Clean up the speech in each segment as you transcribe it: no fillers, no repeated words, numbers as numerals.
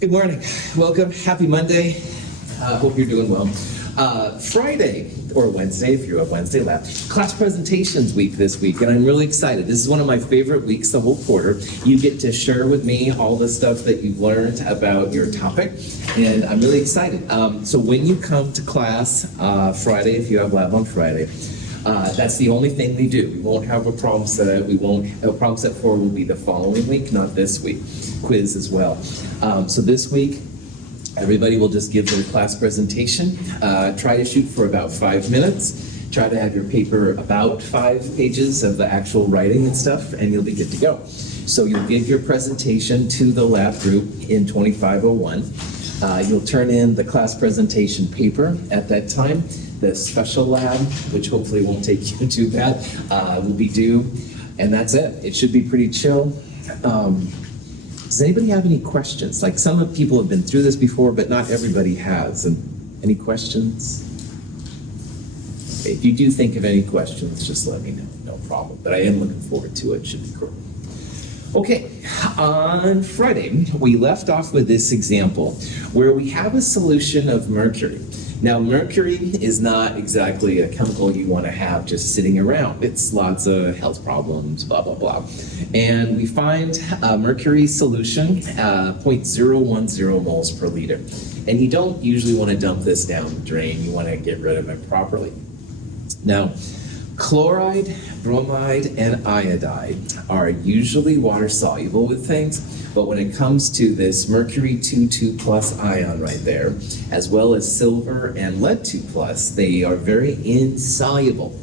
Good morning. Welcome. Happy Monday. Hope you're doing well. Friday, or Wednesday, if you have Wednesday left, class presentations week this week, and I'm really excited. This is one of my favorite weeks the whole quarter. You get to share with me all the stuff that you've learned about your topic, and I'm really excited. So when you come to class Friday, if you have lab on Friday, that's the only thing we do. We won't have a problem set. Problem set 4 will be the following week, not this week. Quiz as well. So this week, everybody will just give their class presentation. Try to shoot for about 5 minutes. Try to have your paper about 5 pages of the actual writing and stuff, and you'll be good to go. So you'll give your presentation to the lab group in 2501. You'll turn in the class presentation paper at that time. The special lab, which hopefully won't take you too bad, will be due, and that's it. It should be pretty chill. Does anybody have any questions? Like, some of people have been through this before, but not everybody has. And any questions? Okay, if you do think of any questions, just let me know. No problem. But I am looking forward to it. Should be cool. Okay, on Friday, we left off with this example where we have a solution of mercury. Now, mercury is not exactly a chemical you want to have just sitting around. It's lots of health problems, blah, blah, blah. And we find a mercury solution, 0.010 moles per liter. And you don't usually want to dump this down the drain. You want to get rid of it properly. Now, chloride, bromide, and iodide are usually water-soluble with things, but when it comes to this mercury 2,2 plus ion right there, as well as silver and lead 2 plus, they are very insoluble.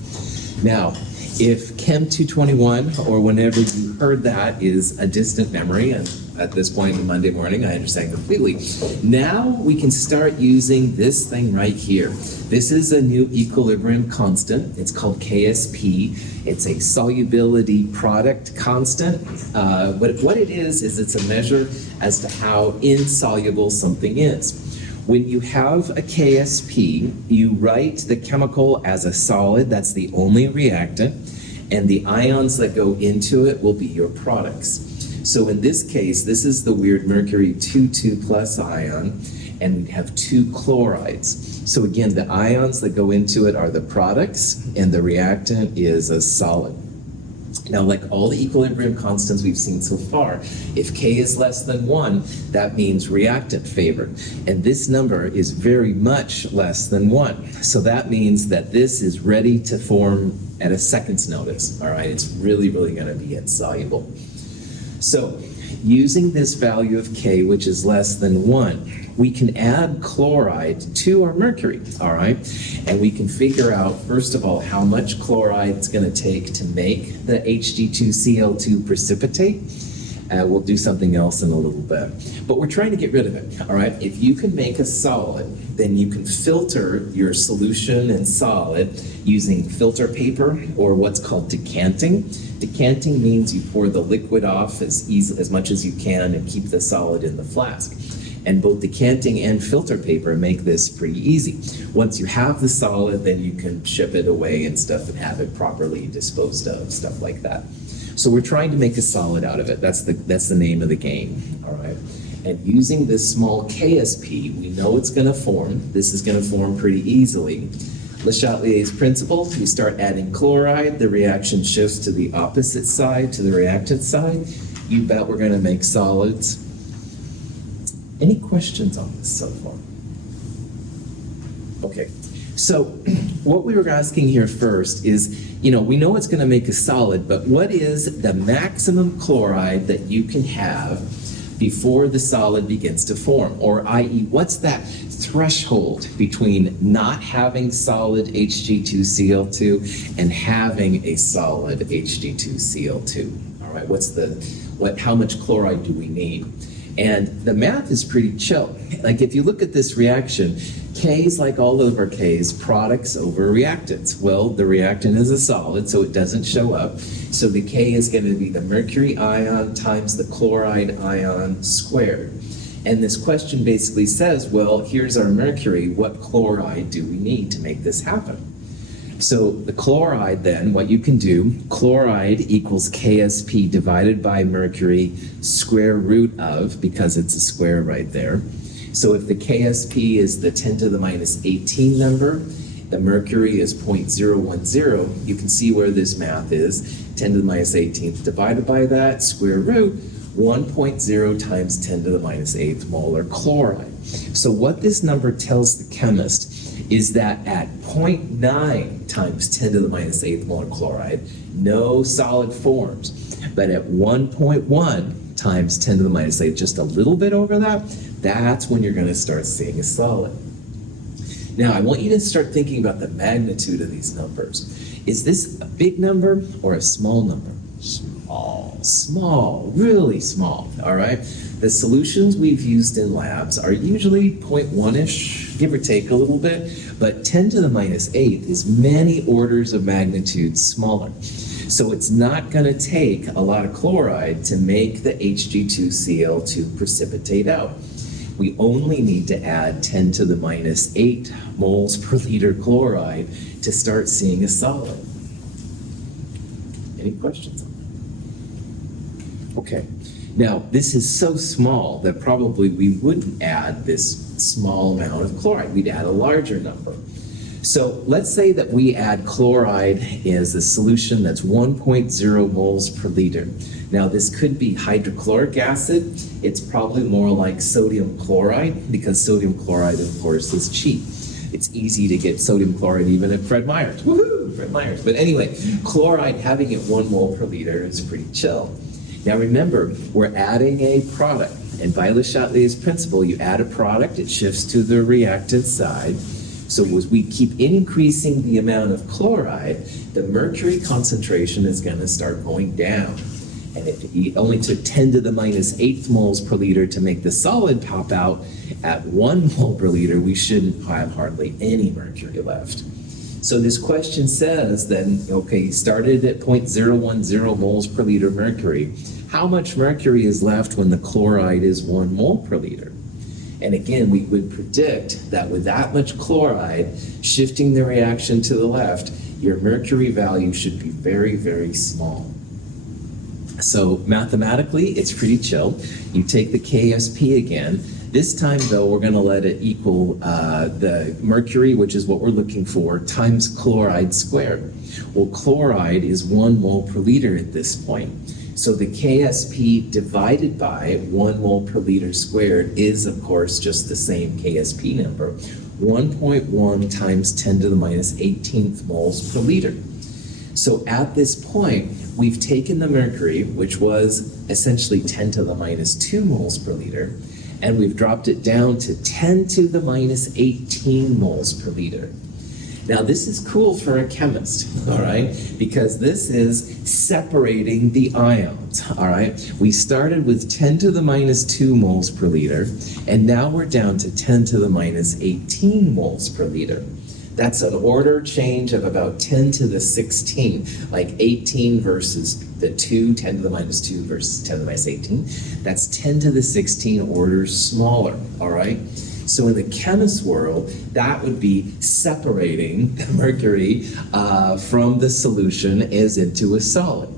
Now, if Chem 221, or whenever you heard that, is a distant memory, and at this point in Monday morning, I understand completely. Now we can start using this thing right here. This is a new equilibrium constant. It's called KSP. It's a solubility product constant. But what it is it's a measure as to how insoluble something is. When you have a KSP, you write the chemical as a solid. That's the only reactant. And the ions that go into it will be your products. So in this case, this is the weird mercury 2,2 plus ion, and we have 2 chlorides. So again, the ions that go into it are the products, and the reactant is a solid. Now, like all the equilibrium constants we've seen so far, if K is less than 1, that means reactant favored. And this number is very much less than 1. So that means that this is ready to form at a second's notice. All right, it's really, really going to be insoluble. So, using this value of K, which is less than 1, we can add chloride to our mercury, all right? And we can figure out, first of all, how much chloride it's going to take to make the Hg2Cl2 precipitate. We'll do something else in a little bit. But we're trying to get rid of it, all right? If you can make a solid, then you can filter your solution and solid using filter paper or what's called decanting. Decanting means you pour the liquid off as much as you can and keep the solid in the flask. And both decanting and filter paper make this pretty easy. Once you have the solid, then you can ship it away and stuff and have it properly disposed of, stuff like that. So we're trying to make a solid out of it. That's the name of the game, all right? And using this small KSP, we know it's going to form. This is going to form pretty easily. Le Chatelier's principle, we start adding chloride, the reaction shifts to the opposite side, to the reactant side. You bet we're going to make solids. Any questions on this so far? Okay, so what we were asking here first is, we know it's going to make a solid, but what is the maximum chloride that you can have before the solid begins to form? Or i.e., what's that threshold between not having solid Hg2Cl2 and having a solid Hg2Cl2? All right, how much chloride do we need? And the math is pretty chill. Like, if you look at this reaction, K's, like all of our K's, products over reactants. Well, the reactant is a solid, so it doesn't show up. So the K is going to be the mercury ion times the chloride ion squared. And this question basically says, well, here's our mercury. What chloride do we need to make this happen? So the chloride then, what you can do, chloride equals KSP divided by mercury square root of, because it's a square right there. So if the KSP is the 10 to the minus 18 number, the mercury is 0.010, you can see where this math is. 10 to the minus 18th divided by that, square root, 1.0 times 10 to the minus 8th molar chloride. So what this number tells the chemist is that at 0.9 times 10 to the minus 8th molar chloride, no solid forms. But at 1.1 times 10 to the minus 8, just a little bit over that, that's when you're going to start seeing a solid. Now, I want you to start thinking about the magnitude of these numbers. Is this a big number or a small number? Small, really small, all right? The solutions we've used in labs are usually 0.1-ish, give or take a little bit, but 10 to the minus 8 is many orders of magnitude smaller. So it's not going to take a lot of chloride to make the Hg2Cl2 precipitate out. We only need to add 10 to the minus 8 moles per liter chloride to start seeing a solid. Any questions on that? Okay. Now, this is so small that probably we wouldn't add this small amount of chloride. We'd add a larger number. So let's say that we add chloride as a solution that's 1.0 moles per liter. Now, this could be hydrochloric acid. It's probably more like sodium chloride, because sodium chloride, of course, is cheap. It's easy to get sodium chloride even at Fred Meyer's. Woohoo, Fred Meyer's. But anyway, chloride having it 1 mole per liter is pretty chill. Now remember, we're adding a product. And by Le Chatelier's principle, you add a product, it shifts to the reactant side. So as we keep increasing the amount of chloride, the mercury concentration is going to start going down. And if it only took 10 to the minus 8th moles per liter to make the solid pop out, at 1 mole per liter, we shouldn't have hardly any mercury left. So this question says then, okay, you started at 0.010 moles per liter mercury. How much mercury is left when the chloride is 1 mole per liter? And again, we would predict that with that much chloride, shifting the reaction to the left, your mercury value should be very, very small. So mathematically, it's pretty chill. You take the KSP again. This time, though, we're going to let it equal the mercury, which is what we're looking for, times chloride squared. Well, chloride is 1 mole per liter at this point. So the KSP divided by 1 mole per liter squared is, of course, just the same KSP number, 1.1 times 10 to the minus 18th moles per liter. So at this point, we've taken the mercury, which was essentially 10 to the minus 2 moles per liter, and we've dropped it down to 10 to the minus 18 moles per liter. Now, this is cool for a chemist, all right, because this is separating the ions, all right? We started with 10 to the minus 2 moles per liter, and now we're down to 10 to the minus 18 moles per liter. That's an order change of about 10 to the 16, like 18 versus the 2, 10 to the minus 2 versus 10 to the minus 18. That's 10 to the 16 orders smaller, all right? So in the chemist's world, that would be separating the mercury from the solution as into a solid.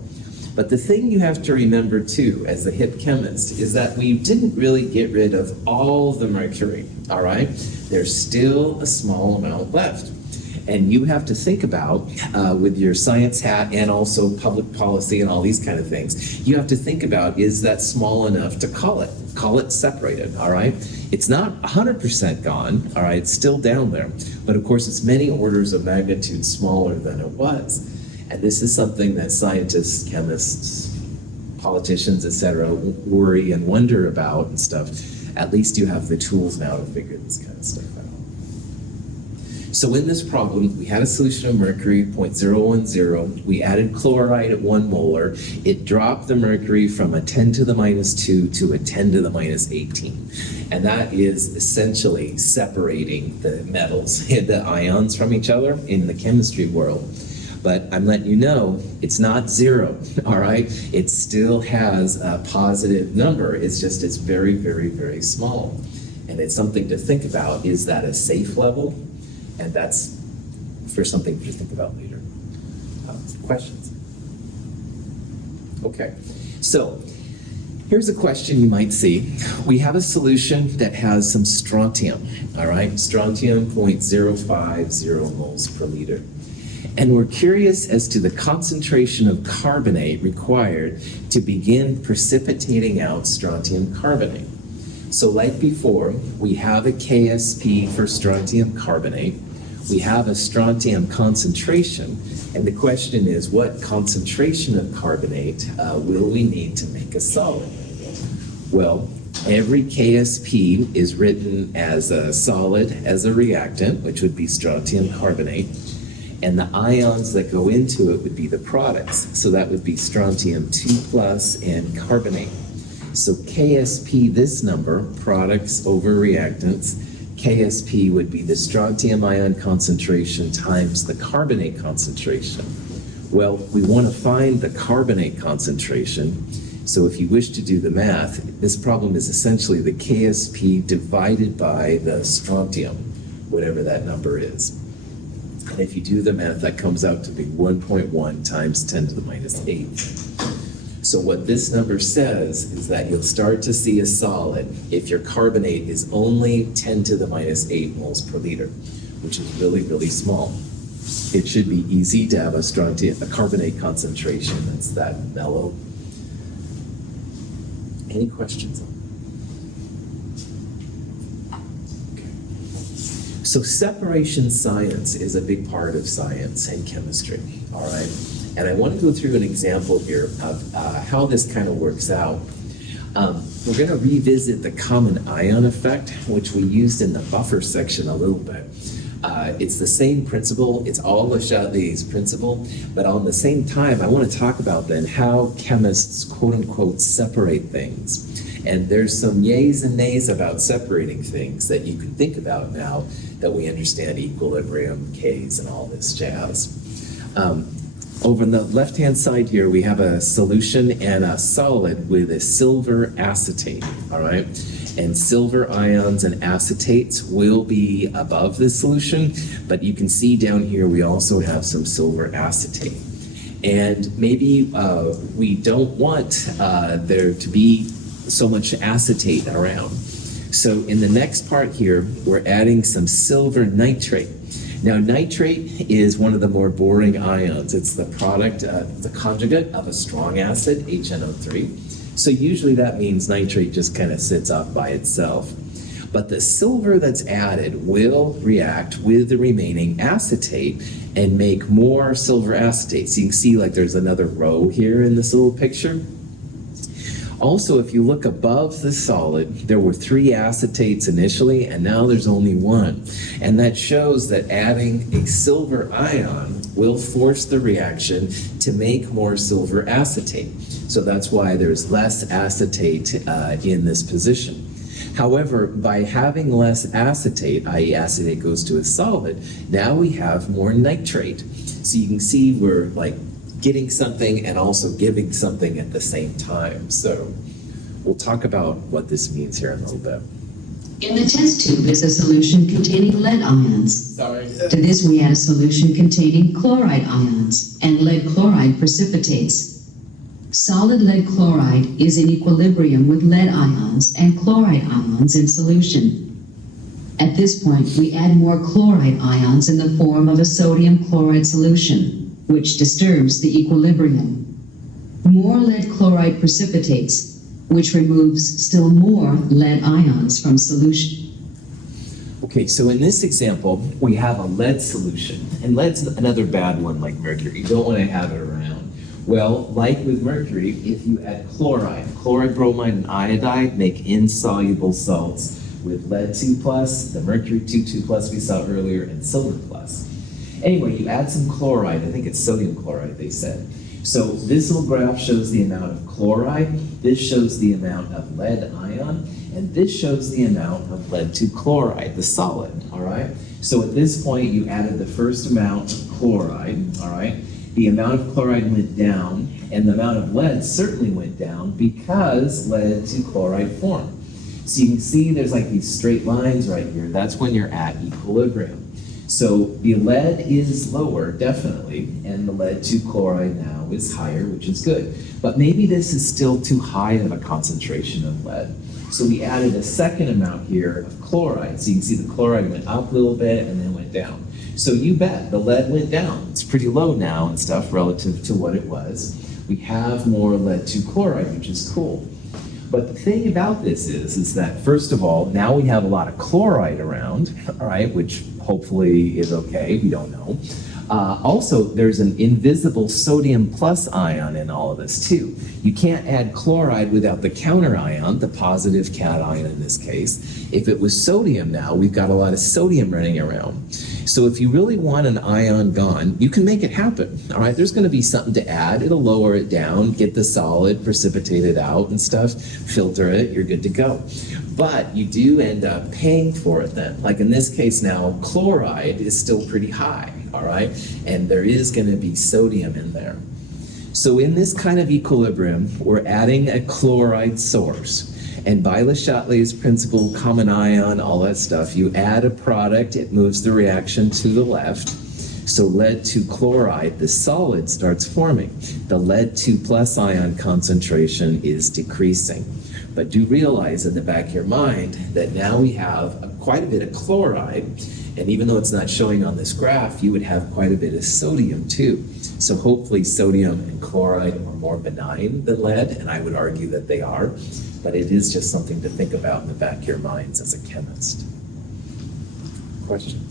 But the thing you have to remember too, as a hip chemist, is that we didn't really get rid of all the mercury, all right? There's still a small amount left. And you have to think about, with your science hat and also public policy and all these kind of things, you have to think about, is that small enough to call it separated, all right? It's not 100% gone, all right? It's still down there. But of course, it's many orders of magnitude smaller than it was. And this is something that scientists, chemists, politicians, etc., worry and wonder about and stuff. At least you have the tools now to figure this kind of stuff out. So in this problem, we had a solution of mercury, 0.010. We added chloride at 1 molar. It dropped the mercury from a 10 to the minus 2 to a 10 to the minus 18. And that is essentially separating the metals, the ions from each other in the chemistry world. But I'm letting you know, it's not 0, all right? It still has a positive number. It's just, it's very, very, very small. And it's something to think about. Is that a safe level? And that's for something to think about later. Questions? Okay, so here's a question you might see. We have a solution that has some strontium, all right? Strontium 0.050 moles per liter. And we're curious as to the concentration of carbonate required to begin precipitating out strontium carbonate. So like before, we have a KSP for strontium carbonate. We have a strontium concentration, and the question is, what concentration of carbonate will we need to make a solid? Well, every KSP is written as a solid, as a reactant, which would be strontium carbonate, and the ions that go into it would be the products. So that would be strontium 2+ and carbonate. So KSP, this number, products over reactants, KSP would be the strontium ion concentration times the carbonate concentration. Well, we want to find the carbonate concentration. So if you wish to do the math, this problem is essentially the KSP divided by the strontium, whatever that number is. And if you do the math, that comes out to be 1.1 times 10 to the minus 8. So what this number says is that you'll start to see a solid if your carbonate is only 10 to the minus 8 moles per liter, which is really, really small. It should be easy to have a carbonate concentration that's that mellow. Any questions? Okay. So separation science is a big part of science and chemistry, all right? And I want to go through an example here of how this kind of works out. We're going to revisit the common ion effect, which we used in the buffer section a little bit. It's the same principle, it's all Le Chatelier's principle, but on the same time, I want to talk about then how chemists, quote unquote, separate things. And there's some yays and nays about separating things that you can think about now that we understand equilibrium, Ks, and all this jazz. Over on the left-hand side here, we have a solution and a solid with a silver acetate, all right? And silver ions and acetates will be above the solution, but you can see down here we also have some silver acetate. And maybe we don't want there to be so much acetate around. So in the next part here, we're adding some silver nitrate. Now, nitrate is one of the more boring ions. It's the product, the conjugate of a strong acid, HNO3. So usually that means nitrate just kind of sits off by itself. But the silver that's added will react with the remaining acetate and make more silver acetate. So you can see like there's another row here in this little picture. Also, if you look above the solid, there were 3 acetates initially, and now there's only 1. And that shows that adding a silver ion will force the reaction to make more silver acetate. So that's why there's less acetate in this position. However, by having less acetate, i.e. acetate goes to a solid, now we have more nitrate. So you can see we're like getting something and also giving something at the same time. So we'll talk about what this means here in a little bit. In the test tube is a solution containing lead ions. Sorry. To this we add a solution containing chloride ions, and lead chloride precipitates. Solid lead chloride is in equilibrium with lead ions and chloride ions in solution. At this point, we add more chloride ions in the form of a sodium chloride solution, which disturbs the equilibrium. More lead chloride precipitates, which removes still more lead ions from solution. Okay, so in this example, we have a lead solution, and lead's another bad one like mercury. You don't want to have it around. Well, like with mercury, if you add chloride, bromide, and iodide make insoluble salts with lead 2+, the mercury 2+ we saw earlier, and silver plus. Anyway, you add some chloride, I think it's sodium chloride, they said. So this little graph shows the amount of chloride, this shows the amount of lead ion, and this shows the amount of lead 2 chloride, the solid, all right? So at this point, you added the first amount of chloride, all right? The amount of chloride went down, and the amount of lead certainly went down because lead 2 chloride formed. So you can see there's like these straight lines right here. That's when you're at equilibrium. So the lead is lower, definitely, and the lead 2 chloride now is higher, which is good. But maybe this is still too high of a concentration of lead. So we added a second amount here of chloride. So you can see the chloride went up a little bit and then went down. So you bet, the lead went down. It's pretty low now and stuff relative to what it was. We have more lead 2 chloride, which is cool. But the thing about this is that, first of all, now we have a lot of chloride around, all right, which hopefully is okay, we don't know. Also, there's an invisible sodium plus ion in all of this too. You can't add chloride without the counter ion, the positive cation in this case. If it was sodium now, we've got a lot of sodium running around. So if you really want an ion gone, you can make it happen, all right? There's gonna be something to add. It'll lower it down, get the solid, precipitate it out and stuff, filter it, you're good to go. But you do end up paying for it then. Like in this case now, chloride is still pretty high, all right? And there is gonna be sodium in there. So in this kind of equilibrium, we're adding a chloride source. And by Le Chatelier's principle, common ion, all that stuff, you add a product, it moves the reaction to the left. So lead 2 chloride, the solid starts forming. The lead 2 plus ion concentration is decreasing. But do realize in the back of your mind that now we have quite a bit of chloride, and even though it's not showing on this graph, you would have quite a bit of sodium too. So hopefully sodium and chloride are more benign than lead, and I would argue that they are. But it is just something to think about in the back of your minds as a chemist. Question?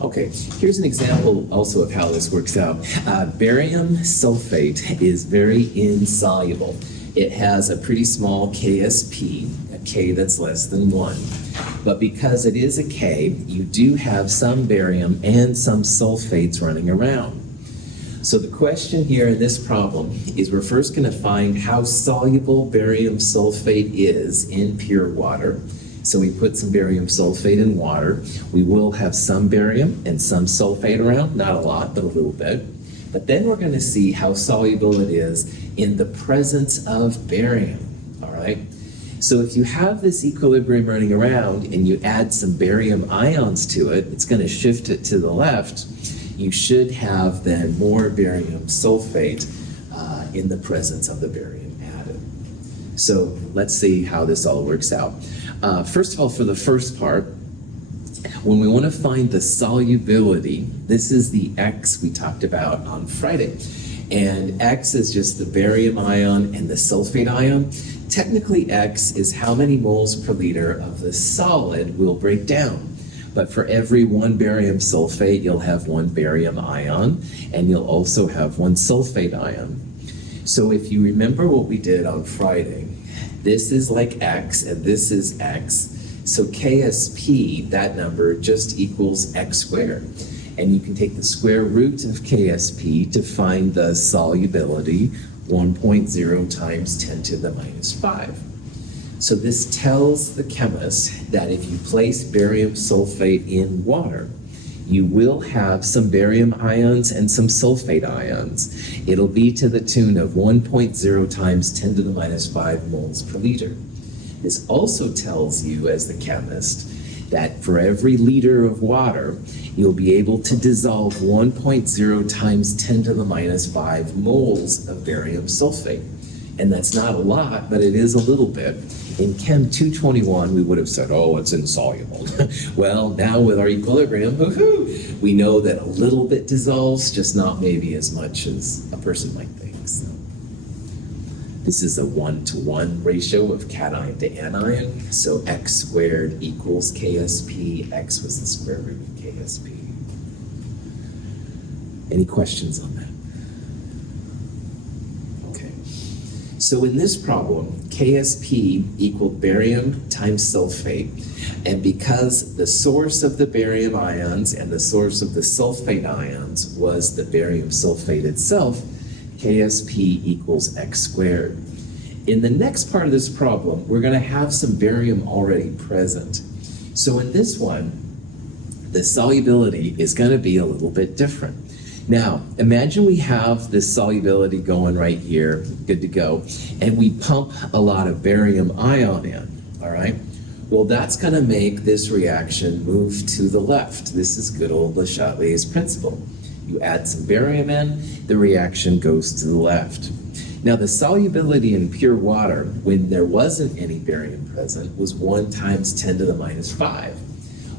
Okay, here's an example also of how this works out. Barium sulfate is very insoluble. It has a pretty small KSP, a K that's less than 1. But because it is a K, you do have some barium and some sulfates running around. So the question here in this problem is we're first going to find how soluble barium sulfate is in pure water. So we put some barium sulfate in water. We will have some barium and some sulfate around, not a lot, but a little bit. But then we're going to see how soluble it is in the presence of barium, all right? So if you have this equilibrium running around and you add some barium ions to it, it's going to shift it to the left. You should have then more barium sulfate in the presence of the barium added. So let's see how this all works out. First of all, for the first part, when we want to find the solubility, this is the X we talked about on Friday. And X is just the barium ion and the sulfate ion. Technically, X is how many moles per liter of the solid will break down. But for every 1 barium sulfate, you'll have 1 barium ion, and you'll also have 1 sulfate ion. So if you remember what we did on Friday, this is like X, and this is X. So KSP, that number, just equals X squared. And you can take the square root of KSP to find the solubility, 1.0 times 10 to the minus 5. So this tells the chemist that if you place barium sulfate in water, you will have some barium ions and some sulfate ions. It'll be to the tune of 1.0 times 10 to the minus 5 moles per liter. This also tells you, as the chemist, that for every liter of water, you'll be able to dissolve 1.0 times 10 to the minus 5 moles of barium sulfate. And that's not a lot, but it is a little bit. In Chem 221, we would have said, oh, it's insoluble. Well, now with our equilibrium, we know that a little bit dissolves, just not maybe as much as a person might think. So this is a 1-to-1 ratio of cation to anion. So X squared equals KSP. X was the square root of KSP. Any questions on that? So in this problem, KSP equaled barium times sulfate, and because the source of the barium ions and the source of the sulfate ions was the barium sulfate itself, KSP equals X squared. In the next part of this problem, we're going to have some barium already present. So in this one, the solubility is going to be a little bit different. Now, imagine we have this solubility going right here, good to go, and we pump a lot of barium ion in, all right? Well, that's going to make this reaction move to the left. This is good old Le Chatelier's principle. You add some barium in, the reaction goes to the left. Now, the solubility in pure water, when there wasn't any barium present, was 1 times 10 to the minus 5.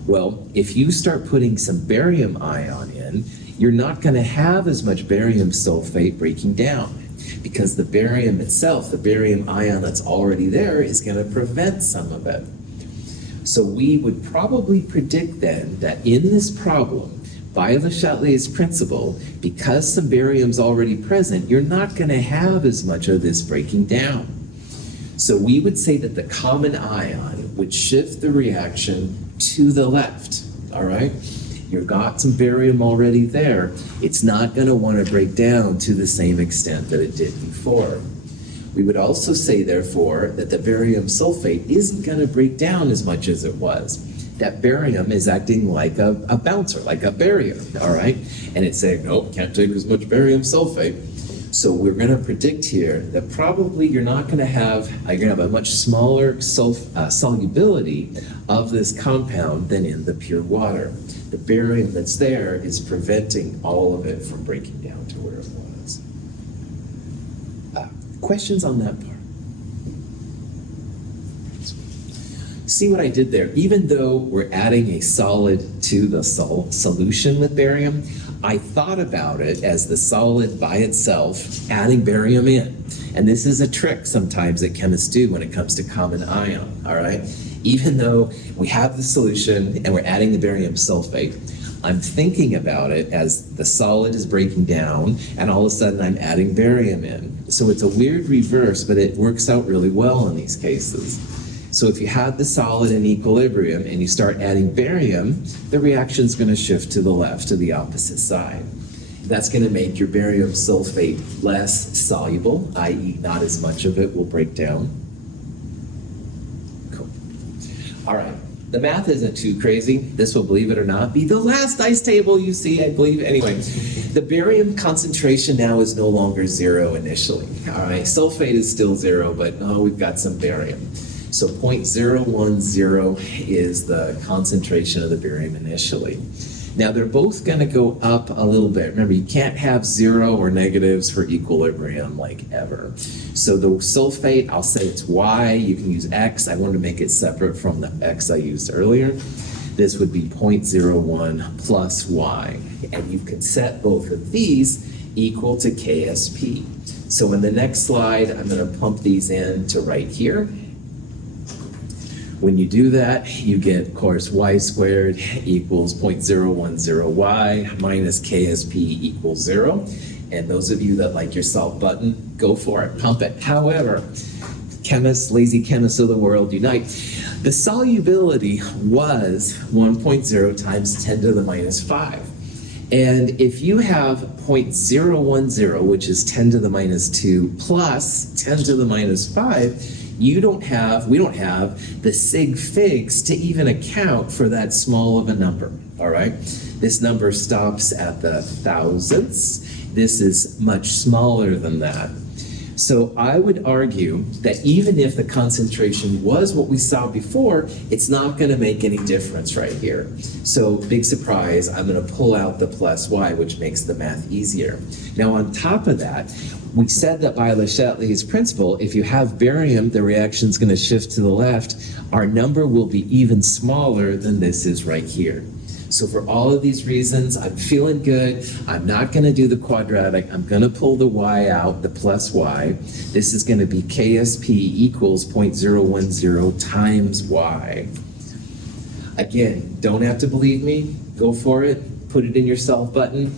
Well, if you start putting some barium ion in, you're not going to have as much barium sulfate breaking down, because the barium itself, the barium ion that's already there, is going to prevent some of it. So we would probably predict then that in this problem, by Le Chatelier's principle, because some barium's already present, you're not going to have as much of this breaking down. So we would say that the common ion would shift the reaction to the left, all right? You've got some barium already there. It's not going to want to break down to the same extent that it did before. We would also say, therefore, that the barium sulfate isn't going to break down as much as it was. That barium is acting like a bouncer, like a barrier, all right? And it's saying, nope, can't take as much barium sulfate. So we're going to predict here that probably you're going to have a much smaller solubility of this compound than in the pure water. The barium that's there is preventing all of it from breaking down to where it was. Questions on that part? See what I did there? Even though we're adding a solid to the solution with barium, I thought about it as the solid by itself, adding barium in. And this is a trick sometimes that chemists do when it comes to common ion, all right? Even though we have the solution and we're adding the barium sulfate, I'm thinking about it as the solid is breaking down and all of a sudden I'm adding barium in. So it's a weird reverse, but it works out really well in these cases. So if you have the solid in equilibrium and you start adding barium, the reaction is going to shift to the left, to the opposite side. That's going to make your barium sulfate less soluble, i.e. not as much of it will break down. Cool. All right. The math isn't too crazy. This will, believe it or not, be the last ice table you see, I believe. Anyway, the barium concentration now is no longer 0 initially. All right. Sulfate is still 0, but we've got some barium. So 0.010 is the concentration of the barium initially. Now they're both going to go up a little bit. Remember, you can't have 0 or negatives for equilibrium like ever. So the sulfate, I'll say it's Y. You can use X. I wanted to make it separate from the X I used earlier. This would be 0.01 plus Y. And you can set both of these equal to KSP. So in the next slide, I'm going to pump these in to right here. When you do that, you get, of course, y squared equals 0.010y minus KSP equals 0. And those of you that like your salt button, go for it, pump it. However, chemists, lazy chemists of the world, unite. The solubility was 1.0 times 10 to the minus 5. And if you have 0.010, which is 10 to the minus 2, plus 10 to the minus 5, we don't have the sig figs to even account for that small of a number, all right? This number stops at the thousandths. This is much smaller than that. So I would argue that even if the concentration was what we saw before, it's not going to make any difference right here. So big surprise, I'm going to pull out the plus y, which makes the math easier. Now on top of that, we said that by Le Chatelier's principle, if you have barium, the reaction is going to shift to the left. Our number will be even smaller than this is right here. So for all of these reasons, I'm feeling good. I'm not going to do the quadratic. I'm going to pull the y out, the plus y. This is going to be KSP equals 0.010 times y. Again, don't have to believe me. Go for it. Put it in your solve button.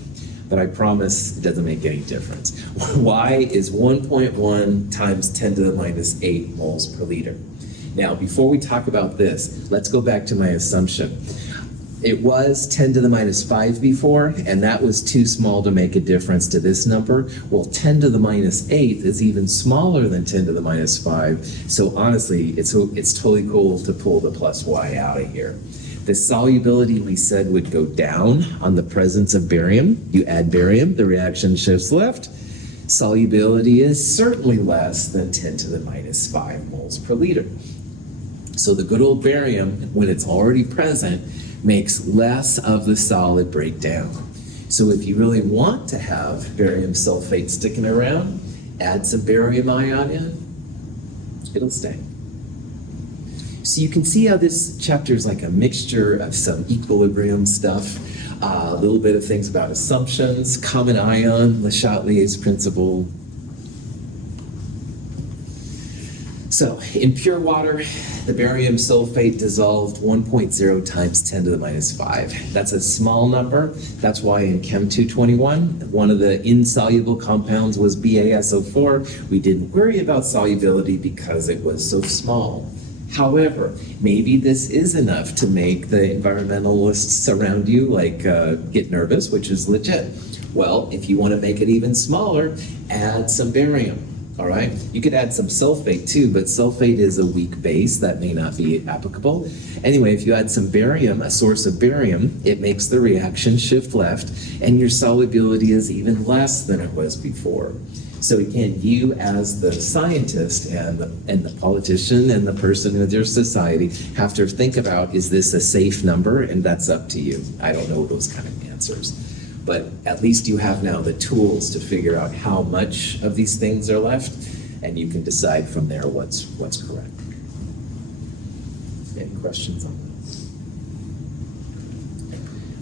But I promise it doesn't make any difference. Y is 1.1 times 10 to the minus 8 moles per liter. Now, before we talk about this, let's go back to my assumption. It was 10 to the minus 5 before, and that was too small to make a difference to this number. Well, 10 to the minus 8 is even smaller than 10 to the minus 5. So honestly, it's totally cool to pull the plus y out of here. The solubility, we said, would go down on the presence of barium. You add barium, the reaction shifts left. Solubility is certainly less than 10 to the minus 5 moles per liter. So the good old barium, when it's already present, makes less of the solid break down. So if you really want to have barium sulfate sticking around, add some barium ion in, it'll stay. So you can see how this chapter is like a mixture of some equilibrium stuff, a little bit of things about assumptions, common ion, Le Chatelier's principle. So in pure water, the barium sulfate dissolved 1.0 times 10 to the minus 5. That's a small number. That's why in Chem 221, one of the insoluble compounds was BaSO4. We didn't worry about solubility because it was so small. However, maybe this is enough to make the environmentalists around you get nervous, which is legit. Well, if you want to make it even smaller, add some barium. All right, you could add some sulfate too, but sulfate is a weak base that may not be applicable. Anyway, if you add some barium, a source of barium, it makes the reaction shift left, and your solubility is even less than it was before. So again, you as the scientist and the politician and the person in your society have to think about, is this a safe number? And that's up to you. I don't know those kind of answers. But at least you have now the tools to figure out how much of these things are left, and you can decide from there what's correct. Any questions on that?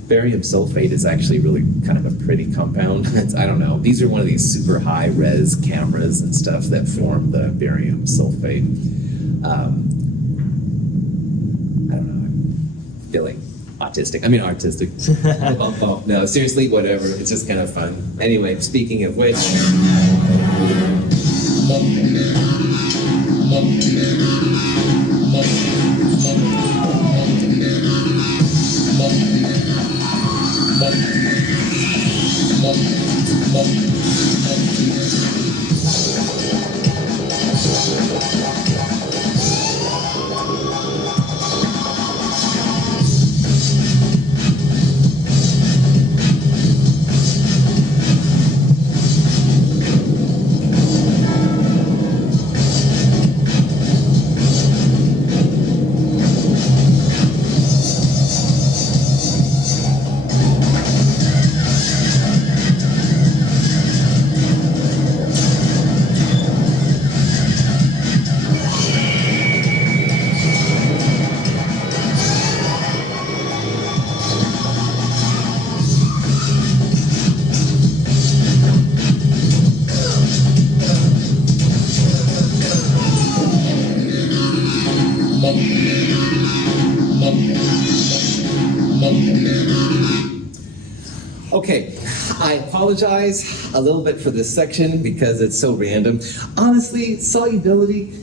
Barium sulfate is actually really kind of a pretty compound. I don't know. These are one of these super high res cameras and stuff that form the barium sulfate. I don't know. I'm feeling autistic. I mean artistic. Oh, no, seriously, whatever. It's just kind of fun. Anyway, speaking of which. Okay, I apologize a little bit for this section because it's so random. Honestly, solubility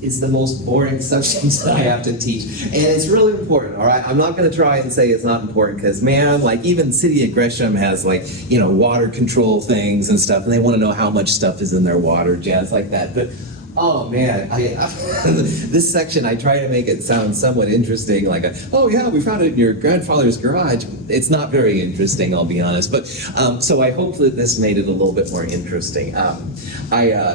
is the most boring substance that I have to teach. And it's really important, all right? I'm not gonna try and say it's not important because, man, like even City of Gresham has water control things and stuff, and they wanna know how much stuff is in their water, jazz like that. But oh man, this section, I try to make it sound somewhat interesting, oh yeah, we found it in your grandfather's garage. It's not very interesting, I'll be honest, but so I hope that this made it a little bit more interesting.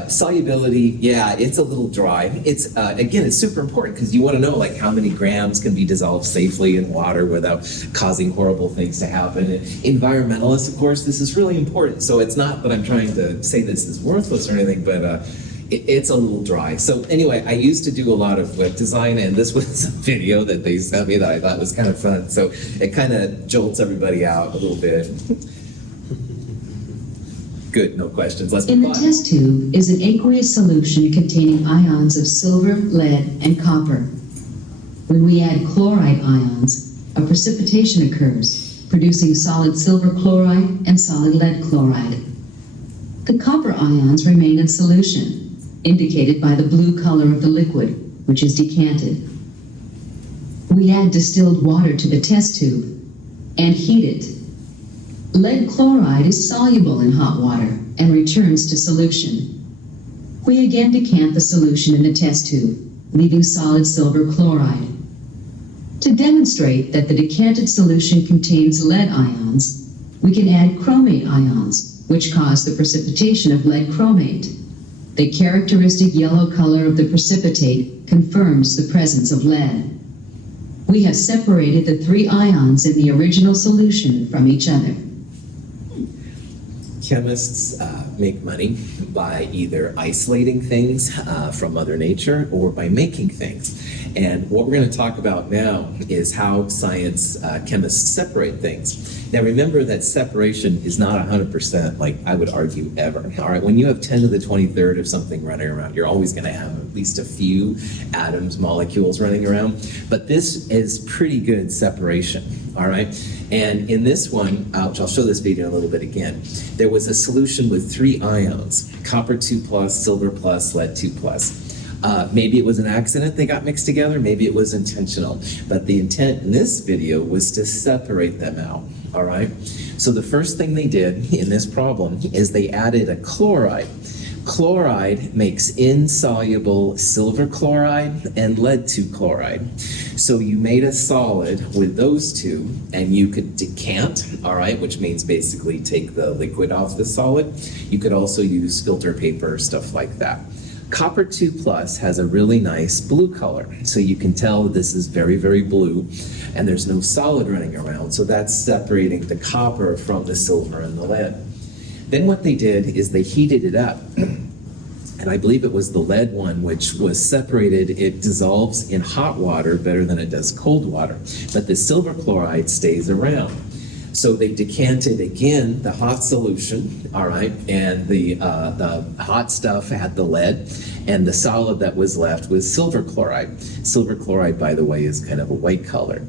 Solubility, yeah, it's a little dry. It's again, it's super important because you want to know how many grams can be dissolved safely in water without causing horrible things to happen. And environmentalists, of course, this is really important. So it's not that I'm trying to say this is worthless or anything, but it's a little dry. So anyway, I used to do a lot of web design, and this was a video that they sent me that I thought was kind of fun. So it kind of jolts everybody out a little bit. Good, no questions. Let's In move the on. test tube is an aqueous solution containing ions of silver, lead, and copper. When we add chloride ions, a precipitation occurs, producing solid silver chloride and solid lead chloride. The copper ions remain in solution, indicated by the blue color of the liquid, which is decanted. We add distilled water to the test tube and heat it. Lead chloride is soluble in hot water and returns to solution. We again decant the solution in the test tube, leaving solid silver chloride. To demonstrate that the decanted solution contains lead ions, we can add chromate ions, which cause the precipitation of lead chromate. The characteristic yellow color of the precipitate confirms the presence of lead. We have separated the 3 ions in the original solution from each other. Chemists make money by either isolating things from Mother Nature or by making things. And what we're going to talk about now is how science chemists separate things. Now remember that separation is not 100%, like I would argue, ever. All right, when you have 10 to the 23rd of something running around, you're always going to have at least a few atoms, molecules running around. But this is pretty good separation, all right? And in this one, which I'll show this video a little bit again, there was a solution with 3 ions, copper 2+, silver plus, lead 2+. Maybe it was an accident they got mixed together, maybe it was intentional. But the intent in this video was to separate them out, all right? So the first thing they did in this problem is they added a chloride. Chloride makes insoluble silver chloride and lead 2 chloride. So you made a solid with those two, and you could decant, all right, which means basically take the liquid off the solid. You could also use filter paper, stuff like that. Copper 2+ has a really nice blue color, so you can tell this is very, very blue, and there's no solid running around, so that's separating the copper from the silver and the lead. Then what they did is they heated it up, and I believe it was the lead one which was separated. It dissolves in hot water better than it does cold water, but the silver chloride stays around. So they decanted again the hot solution, all right, and the hot stuff had the lead, and the solid that was left was silver chloride. Silver chloride, by the way, is kind of a white color.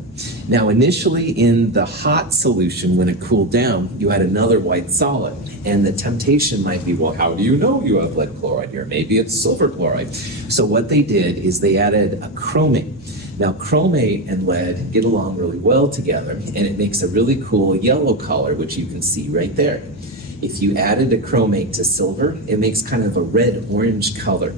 Now, initially in the hot solution, when it cooled down, you had another white solid, and the temptation might be, well, how do you know you have lead chloride here? Maybe it's silver chloride. So what they did is they added a chromate. Now, chromate and lead get along really well together, and it makes a really cool yellow color, which you can see right there. If you added a chromate to silver, it makes kind of a red-orange color.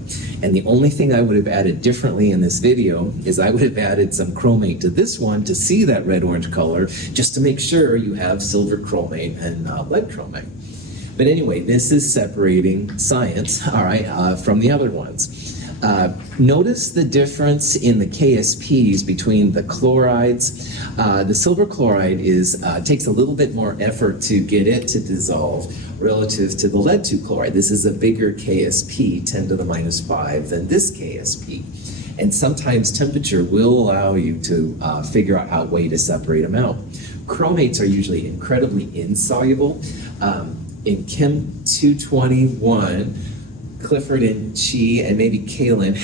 And the only thing I would have added differently in this video is I would have added some chromate to this one to see that red-orange color, just to make sure you have silver chromate and lead chromate. But anyway, this is separating science, all right, from the other ones. Notice the difference in the KSPs between the chlorides. The silver chloride takes a little bit more effort to get it to dissolve relative to the lead 2 chloride. This is a bigger KSP, 10 to the minus 5, than this KSP. And sometimes temperature will allow you to figure out how way to separate them out. Chromates are usually incredibly insoluble. In Chem 221, Clifford and Chi and maybe Kaylin,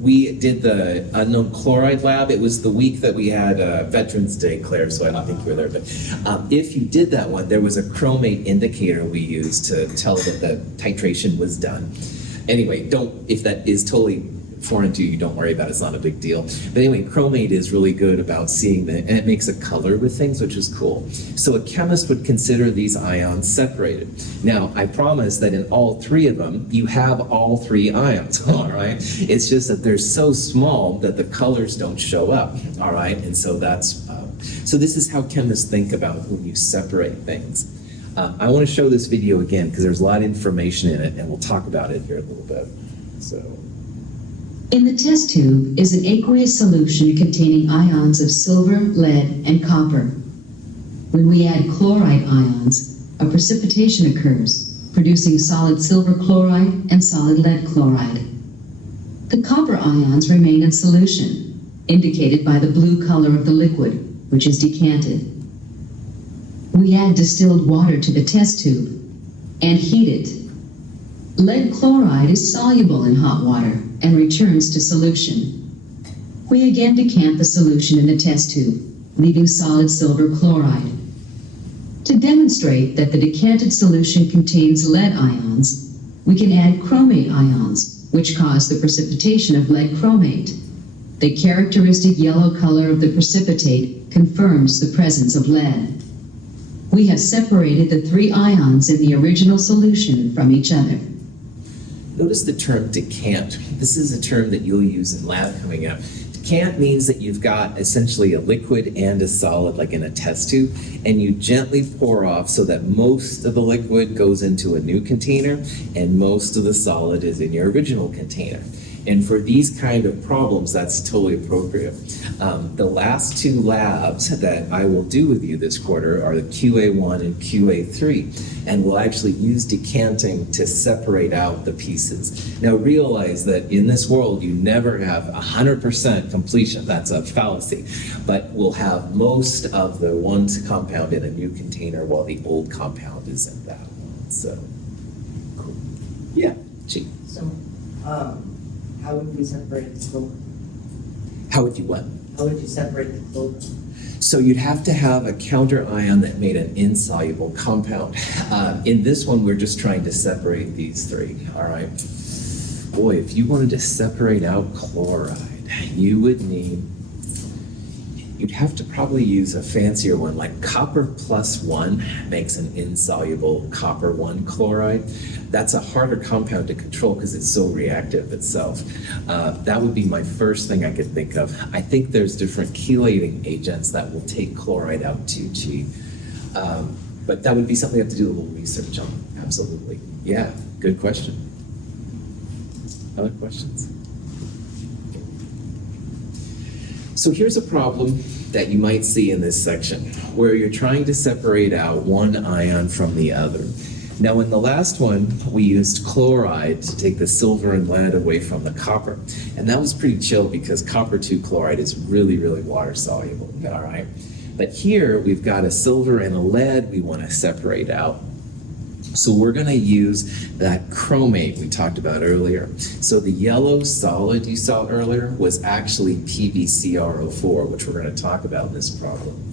we did the unknown chloride lab. It was the week that we had Veterans Day, Claire, so I don't think you were there. But if you did that one, there was a chromate indicator we used to tell that the titration was done. Anyway, if that is totally foreign to you, don't worry about it, it's not a big deal. But anyway, chromate is really good about seeing and it makes a color with things, which is cool. So a chemist would consider these ions separated. Now, I promise that in all 3 of them, you have all 3 ions, all right? It's just that they're so small that the colors don't show up, all right? And so so this is how chemists think about when you separate things. I want to show this video again because there's a lot of information in it, and we'll talk about it here a little bit. In the test tube is an aqueous solution containing ions of silver, lead, and copper. When we add chloride ions, a precipitation occurs, producing solid silver chloride and solid lead chloride. The copper ions remain in solution, indicated by the blue color of the liquid, which is decanted. We add distilled water to the test tube and heat it. Lead chloride is soluble in hot water and returns to solution. We again decant the solution in the test tube, leaving solid silver chloride. To demonstrate that the decanted solution contains lead ions, we can add chromate ions, which cause the precipitation of lead chromate. The characteristic yellow color of the precipitate confirms the presence of lead. We have separated the 3 ions in the original solution from each other. Notice the term decant. This is a term that you'll use in lab coming up. Decant means that you've got essentially a liquid and a solid, like in a test tube, and you gently pour off so that most of the liquid goes into a new container and most of the solid is in your original container. And for these kind of problems, that's totally appropriate. The last two labs that I will do with you this quarter are the QA1 and QA3, and we'll actually use decanting to separate out the pieces. Now realize that in this world, you never have 100% completion. That's a fallacy. But we'll have most of the one compound in a new container while the old compound is in that one. So, cool. Yeah, Chi. So, how would we separate the clover? How would you what? How would you separate the clover? So you'd have to have a counter ion that made an insoluble compound. In this one, we're just trying to separate these three, all right? Boy, if you wanted to separate out chloride, you'd have to probably use a fancier one, like copper plus 1 makes an insoluble copper 1 chloride. That's a harder compound to control because it's so reactive itself. That would be my first thing I could think of. I think there's different chelating agents that will take chloride out too, Chi. But that would be something we have to do a little research on, absolutely. Yeah, good question. Other questions? So here's a problem that you might see in this section, where you're trying to separate out one ion from the other. Now in the last one, we used chloride to take the silver and lead away from the copper. And that was pretty chill because copper 2 chloride is really, really water soluble, all right? But here, we've got a silver and a lead we want to separate out. So we're going to use that chromate we talked about earlier. So the yellow solid you saw earlier was actually PbCrO4, which we're going to talk about in this problem.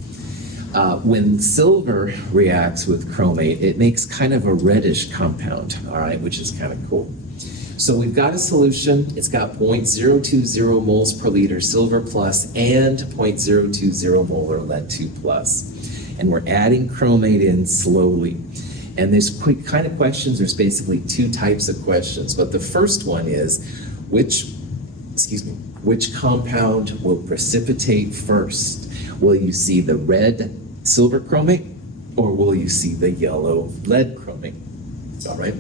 When silver reacts with chromate, it makes kind of a reddish compound, all right, which is kind of cool. So we've got a solution. It's got 0.020 moles per liter silver plus and 0.020 molar lead 2 plus. And we're adding chromate in slowly. And there's quick kind of questions. There's basically two types of questions. But the first one is, which compound will precipitate first? Will you see the red silver chromate, or will you see the yellow lead chromate? All right?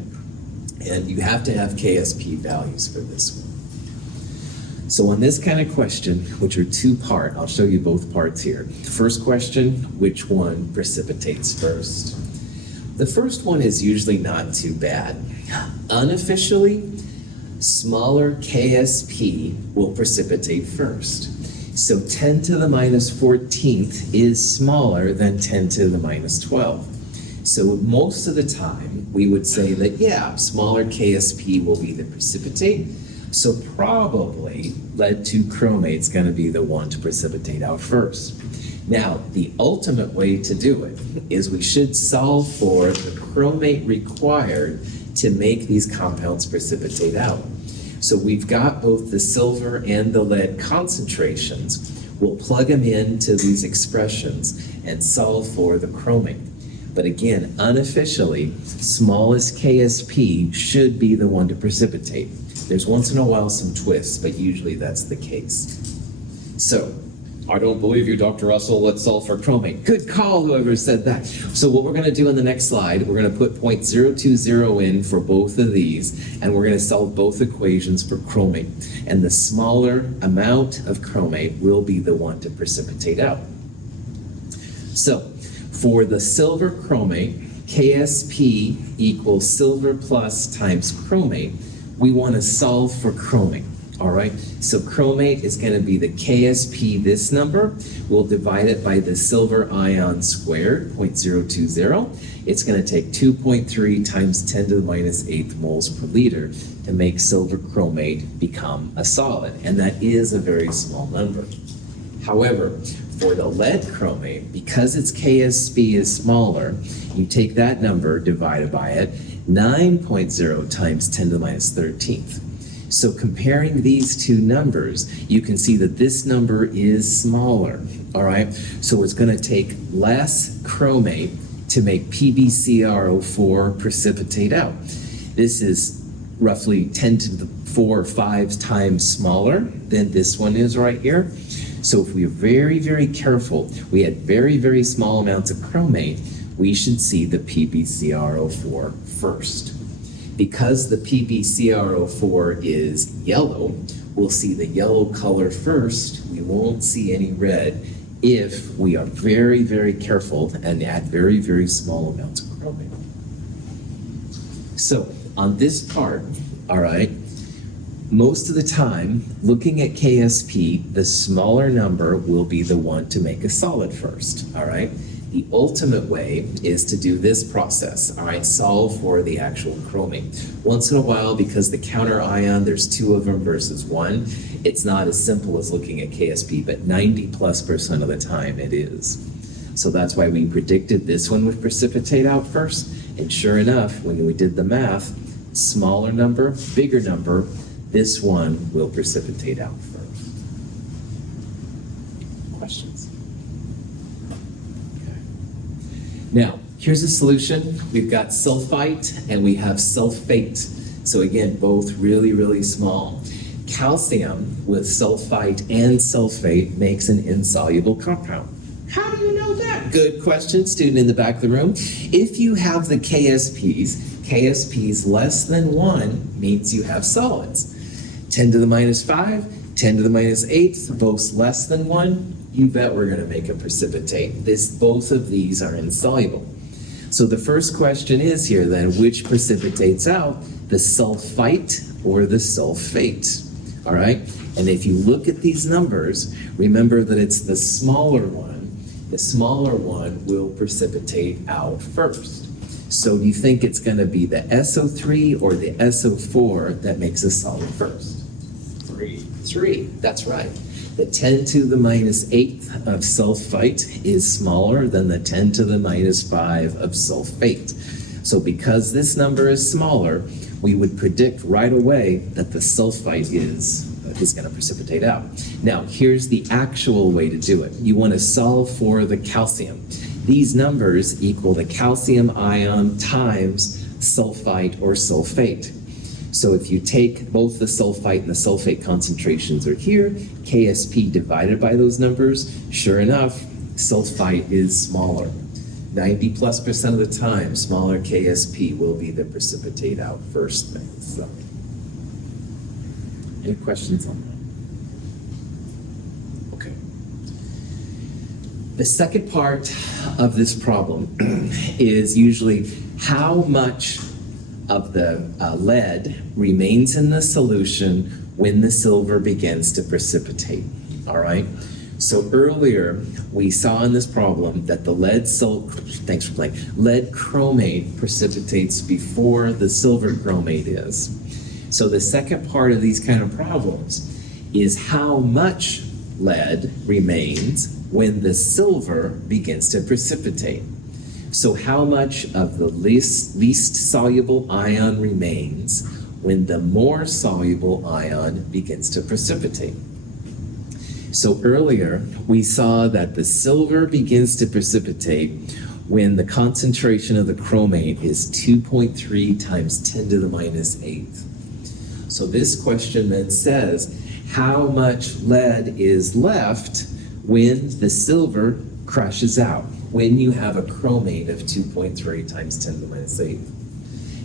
And you have to have KSP values for this one. So on this kind of question, which are two-part, I'll show you both parts here. The first question, which one precipitates first? The first one is usually not too bad. Unofficially, smaller KSP will precipitate first. So 10 to the minus 14th is smaller than 10 to the minus 12. So most of the time, we would say that, yeah, smaller KSP will be the precipitate. So probably lead 2 chromate is going to be the one to precipitate out first. Now, the ultimate way to do it is we should solve for the chromate required to make these compounds precipitate out. So we've got both the silver and the lead concentrations. We'll plug them into these expressions and solve for the chromate. But again, unofficially, smallest KSP should be the one to precipitate. There's once in a while some twists, but usually that's the case. So, I don't believe you, Dr. Russell. Let's solve for chromate. Good call, whoever said that. So what we're going to do in the next slide, we're going to put 0.020 in for both of these, and we're going to solve both equations for chromate. And the smaller amount of chromate will be the one to precipitate out. So for the silver chromate, KSP equals silver plus times chromate. We want to solve for chromate. All right, so chromate is going to be the KSP, this number. We'll divide it by the silver ion squared, 0.020. It's going to take 2.3 times 10 to the minus 8th moles per liter to make silver chromate become a solid, and that is a very small number. However, for the lead chromate, because its KSP is smaller, you take that number divided by it, 9.0 times 10 to the minus 13th. So comparing these two numbers, you can see that this number is smaller, all right? So it's going to take less chromate to make PbCrO4 precipitate out. This is roughly 10 to the 4 or 5 times smaller than this one is right here. So if we're very, very careful, we had very, very small amounts of chromate, we should see the PbCrO4 first. Because the PbCrO4 is yellow, we'll see the yellow color first. We won't see any red if we are very, very careful and add very, very small amounts of chromate. So on this part, all right, most of the time, looking at KSP, the smaller number will be the one to make a solid first, all right? The ultimate way is to do this process, all right? Solve for the actual chromate. Once in a while, because the counter ion, there's 2 of them versus 1, it's not as simple as looking at KSP, but 90+% of the time it is. So that's why we predicted this one would precipitate out first. And sure enough, when we did the math, smaller number, bigger number, this one will precipitate out first. Questions? Okay. Now, here's a solution. We've got sulfite and we have sulfate. So again, both really, really small. Calcium with sulfite and sulfate makes an insoluble compound. How do you know that? Good question, student in the back of the room. If you have the KSPs less than 1 means you have solids. 10 to the minus 5, 10 to the minus 8, both less than 1, you bet we're going to make a precipitate. Both of these are insoluble. So the first question is here then, which precipitates out, the sulfite or the sulfate? All right? And if you look at these numbers, remember that it's the smaller one. The smaller one will precipitate out first. So do you think it's going to be the SO3 or the SO4 that makes a solid first? 3. That's right. The 10 to the minus 8th of sulfite is smaller than the 10 to the minus 5 of sulfate. So because this number is smaller, we would predict right away that the sulfite is going to precipitate out. Now, here's the actual way to do it. You want to solve for the calcium. These numbers equal the calcium ion times sulfite or sulfate. So if you take both the sulfite and the sulfate concentrations are here, KSP divided by those numbers, sure enough, sulfite is smaller. 90+% of the time, smaller KSP will be the precipitate out first thing. So, any questions on that? Okay. The second part of this problem is usually how much of the lead remains in the solution when the silver begins to precipitate, all right? So earlier, we saw in this problem that the lead chromate precipitates before the silver chromate is. So the second part of these kind of problems is how much lead remains when the silver begins to precipitate. So how much of the least soluble ion remains when the more soluble ion begins to precipitate? So earlier, we saw that the silver begins to precipitate when the concentration of the chromate is 2.3 times 10 to the minus 8th. So this question then says, how much lead is left when the silver crashes out, when you have a chromate of 2.3 times 10 to the minus 8th?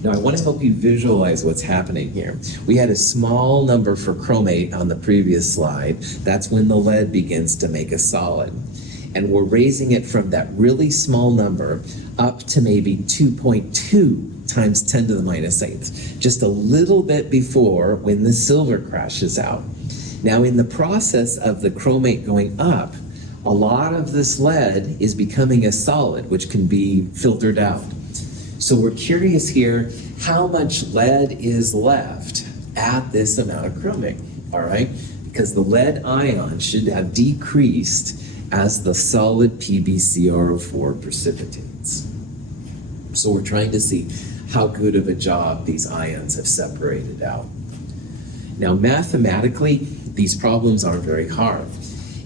Now I want to help you visualize what's happening here. We had a small number for chromate on the previous slide. That's when the lead begins to make a solid. And we're raising it from that really small number up to maybe 2.2 times 10 to the minus 8th, just a little bit before when the silver crashes out. Now in the process of the chromate going up, a lot of this lead is becoming a solid, which can be filtered out. So we're curious here, how much lead is left at this amount of chromate, all right? Because the lead ion should have decreased as the solid PbCrO4 precipitates. So we're trying to see how good of a job these ions have separated out. Now mathematically, these problems aren't very hard.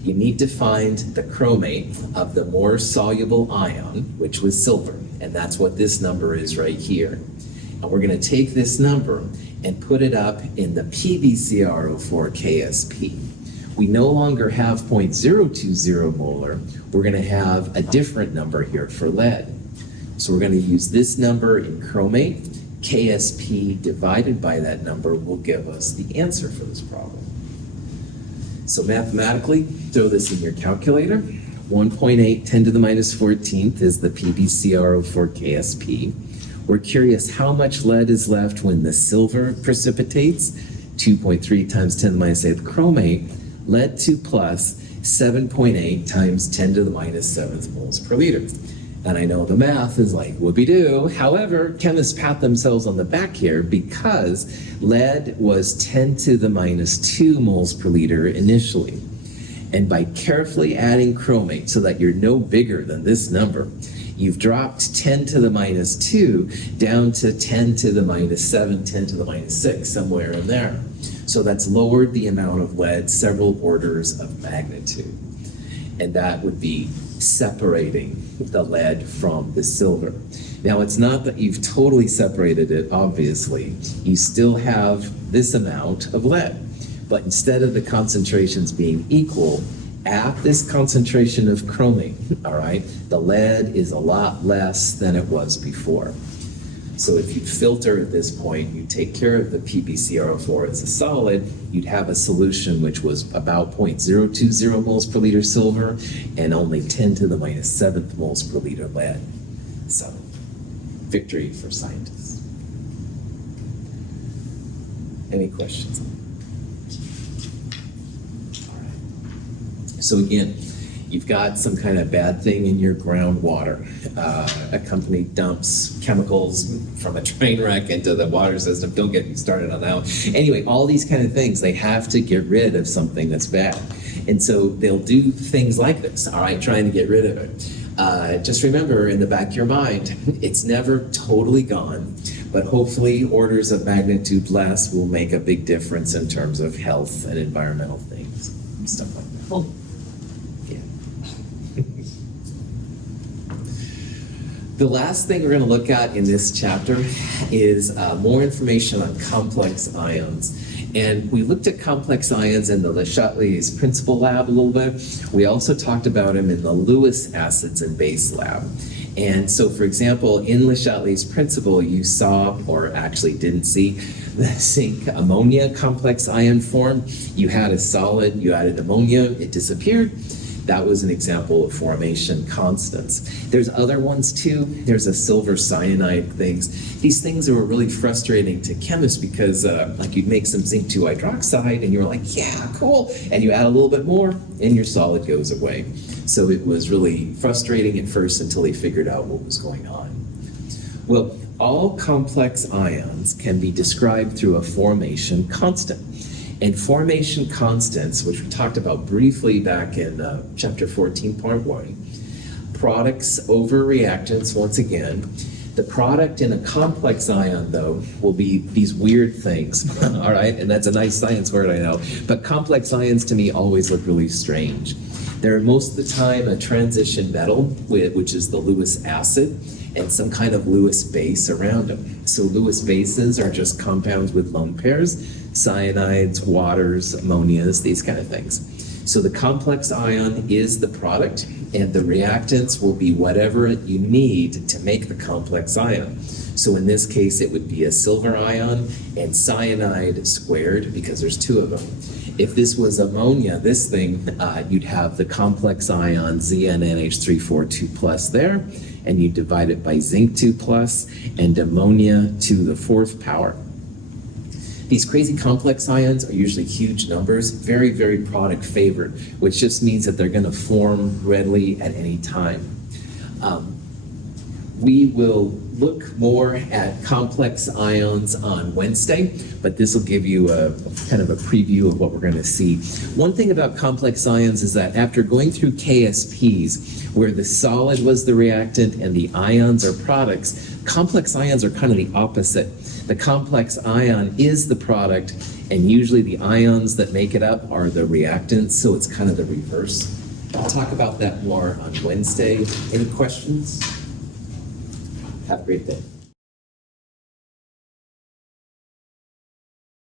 You need to find the chromate of the more soluble ion, which was silver, and that's what this number is right here. And we're going to take this number and put it up in the PbCrO4 KSP. We no longer have 0.020 molar, we're going to have a different number here for lead. So we're going to use this number in chromate, KSP divided by that number will give us the answer for this problem. So mathematically, throw this in your calculator. 1.8 10 to the minus 14th is the PbCrO for KSP. We're curious how much lead is left when the silver precipitates. 2.3 times 10 to the minus 8th chromate. Lead 2 plus 7.8 times 10 to the minus 7th moles per liter. And I know the math is like whoopee-doo. However, chemists pat themselves on the back here because lead was 10 to the minus 2 moles per liter initially. And by carefully adding chromate so that you're no bigger than this number, you've dropped 10 to the minus 2 down to 10 to the minus 7, 10 to the minus 6, somewhere in there. So that's lowered the amount of lead several orders of magnitude. And that would be separating the lead from the silver. Now, it's not that you've totally separated it, obviously. You still have this amount of lead. But instead of the concentrations being equal, at this concentration of chromate, all right, the lead is a lot less than it was before. So if you filter at this point, you take care of the PbCrO4 as a solid, you'd have a solution which was about 0.020 moles per liter silver and only 10 to the minus 7th moles per liter lead. So, victory for scientists. Any questions? All right. So again, you've got some kind of bad thing in your groundwater. A company dumps chemicals from a train wreck into the water system. Don't get me started on that one. Anyway, all these kind of things, they have to get rid of something that's bad. And so they'll do things like this, all right, trying to get rid of it. Just remember in the back of your mind, it's never totally gone, but hopefully orders of magnitude less will make a big difference in terms of health and environmental things, stuff like that. Cool. The last thing we're going to look at in this chapter is more information on complex ions. And we looked at complex ions in the Le Chatelier's principal lab a little bit. We also talked about them in the Lewis acids and base lab. And so, for example, in Le Chatelier's principal, you saw, or actually didn't see, the zinc ammonia complex ion form. You had a solid, you added ammonia, it disappeared. That was an example of formation constants. There's other ones too. There's a silver cyanide things. These things were really frustrating to chemists because like you'd make some zinc 2 hydroxide and you were like, yeah, cool. And you add a little bit more and your solid goes away. So it was really frustrating at first until they figured out what was going on. Well, all complex ions can be described through a formation constant. And formation constants, which we talked about briefly back in chapter 14, part 1, products over reactants once again. The product in a complex ion, though, will be these weird things, all right? And that's a nice science word, I know. But complex ions, to me, always look really strange. They're most of the time a transition metal, which is the Lewis acid, and some kind of Lewis base around them. So Lewis bases are just compounds with lone pairs, cyanides, waters, ammonias, these kind of things. So the complex ion is the product, and the reactants will be whatever you need to make the complex ion. So in this case, it would be a silver ion and cyanide squared, because there's 2 of them. If this was ammonia, this thing, you'd have the complex ion ZnNH342 plus there, and you divide it by zinc 2 plus and ammonia to the 4th power. These crazy complex ions are usually huge numbers, very, very product favored, which just means that they're going to form readily at any time. We will look more at complex ions on Wednesday, but this will give you a kind of a preview of what we're going to see. One thing about complex ions is that after going through KSPs, where the solid was the reactant and the ions are products, complex ions are kind of the opposite. The complex ion is the product, and usually the ions that make it up are the reactants, so it's kind of the reverse. I'll talk about that more on Wednesday. Any questions? Have a great day.